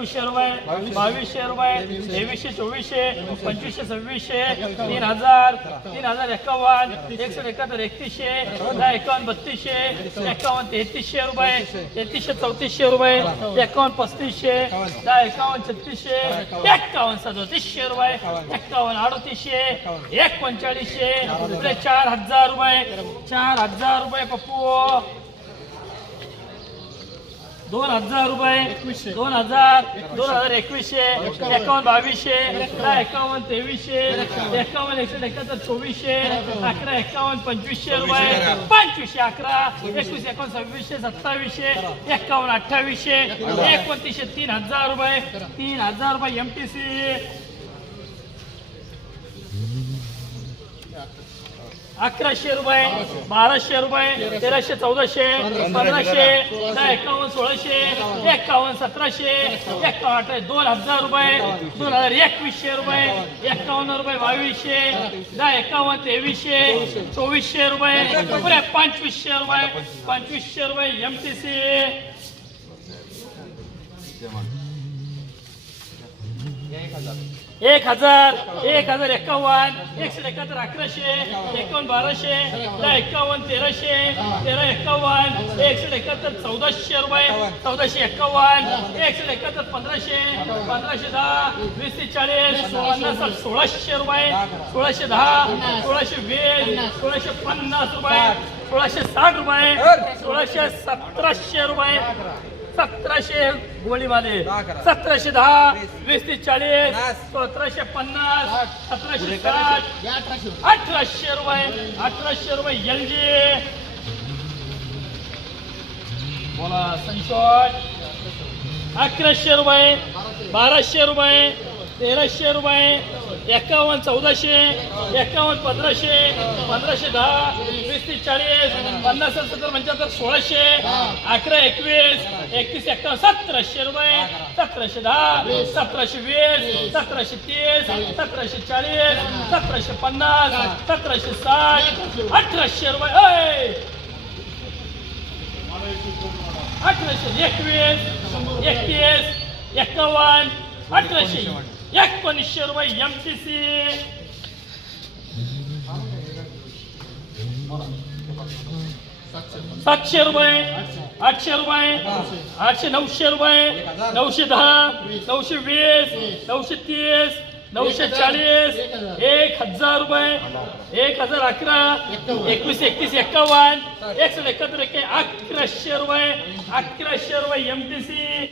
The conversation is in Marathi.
एकवीसशे रुपये बावीसशे रुपये तेवीसशे चोवीसशे पंचवीसशे सव्वीसशे तीन हजार तीन हजार एकावन्न एकशे एकाहत्तर एकतीसशे दहा एकावन्न बत्तीसशे एकावन्न तेहतीसशे रुपये तेहतीसशे चौतीसशे रुपये एकावन्न पस्तीसशे दहा एकावन्न छत्तीसशे एकावन्न सदतीसशे रुपये एकावन्न अडतीसशे एक पंचेचाळीसशे चार हजार रुपये चार हजार रुपये पप्पू. दोन हजार रुपये दोन हजार दोन हजार एकवीसशे एकावन्न. बावीसशे दहा एकावन्न तेवीसशे एकावन्न. एकशे एकाहत्तर चोवीसशे अकरा एकावन्न पंचवीसशे रुपये पंचवीसशे अकरा एकवीस एकावन्न सव्वीसशे सत्तावीसशे एकावन्न अठ्ठावीसशे एकोणतीसशे तीन हजार रुपये तीन हजार रुपये एम टी सी अकराशे रुपये बाराशे रुपये तेराशे चौदाशे पंधराशे दहा एकावन्न सोळाशे एकावन्न सतराशे एकावन्न अठराशे दोन हजार रुपये दोन हजार एकवीसशे रुपये एकावन्न रुपये बावीसशे दहा एकावन्न तेवीसशे चोवीसशे रुपये पुरे पंचवीसशे रुपये पंचवीसशे रुपये एम टी सी एक हजार एक हजार एकावन्न एकशे एकाहत्तर अकराशे एकावन्न बाराशे दहा एकावन्न तेराशे तेरा एकावन्न एकशे एकाहत्तर चौदाशे रुपये चौदाशे एकावन्न एकशे एकाहत्तर पंधराशे पंधराशे दहा वीस ते चाळीस पन्नास सोळाशे रुपये सोळाशे दहा सोळाशे वीस सोळाशे पन्नास रुपये सोळाशे साठ रुपये सोळाशे सतराशे रुपये. सतराशे गोळीमध्ये सतराशे दहा वीस. ते चाळीस. सतराशे पन्नास. सतराशे साठ. अठराशे रुपये. अठराशे रुपये एल जी बोला संशोध. अकराशे रुपये बाराशे रुपये तेराशे रुपये एकावन्न चौदाशे एकावन्न पंधराशे पंधराशे दहा वीस तीस चाळीस पन्नास सत्तर पंच्याहत्तर सोळाशे अकरा एकवीस एकतीस एकावन्न सतराशे रुपये सतराशे दहा सतराशे वीस सतराशे तीस सतराशे चाळीस सतराशे पन्नास सतराशे साठ अठराशे रुपये अठराशे एकवीस एकतीस एकावन्न अठराशे एकोणीसशे रुपये एम टी सी सातशे रुपये आठशे रुपये आठशे नऊशे रुपये नऊशे दहा नऊशे वीस नऊशे तीस नऊशे चाळीस एक हजार रुपये एक हजार अकरा एकवीस एकतीस एकावन्न एकशे एकाहत्तर अकराशे रुपये अकराशे रुपये एम टी सी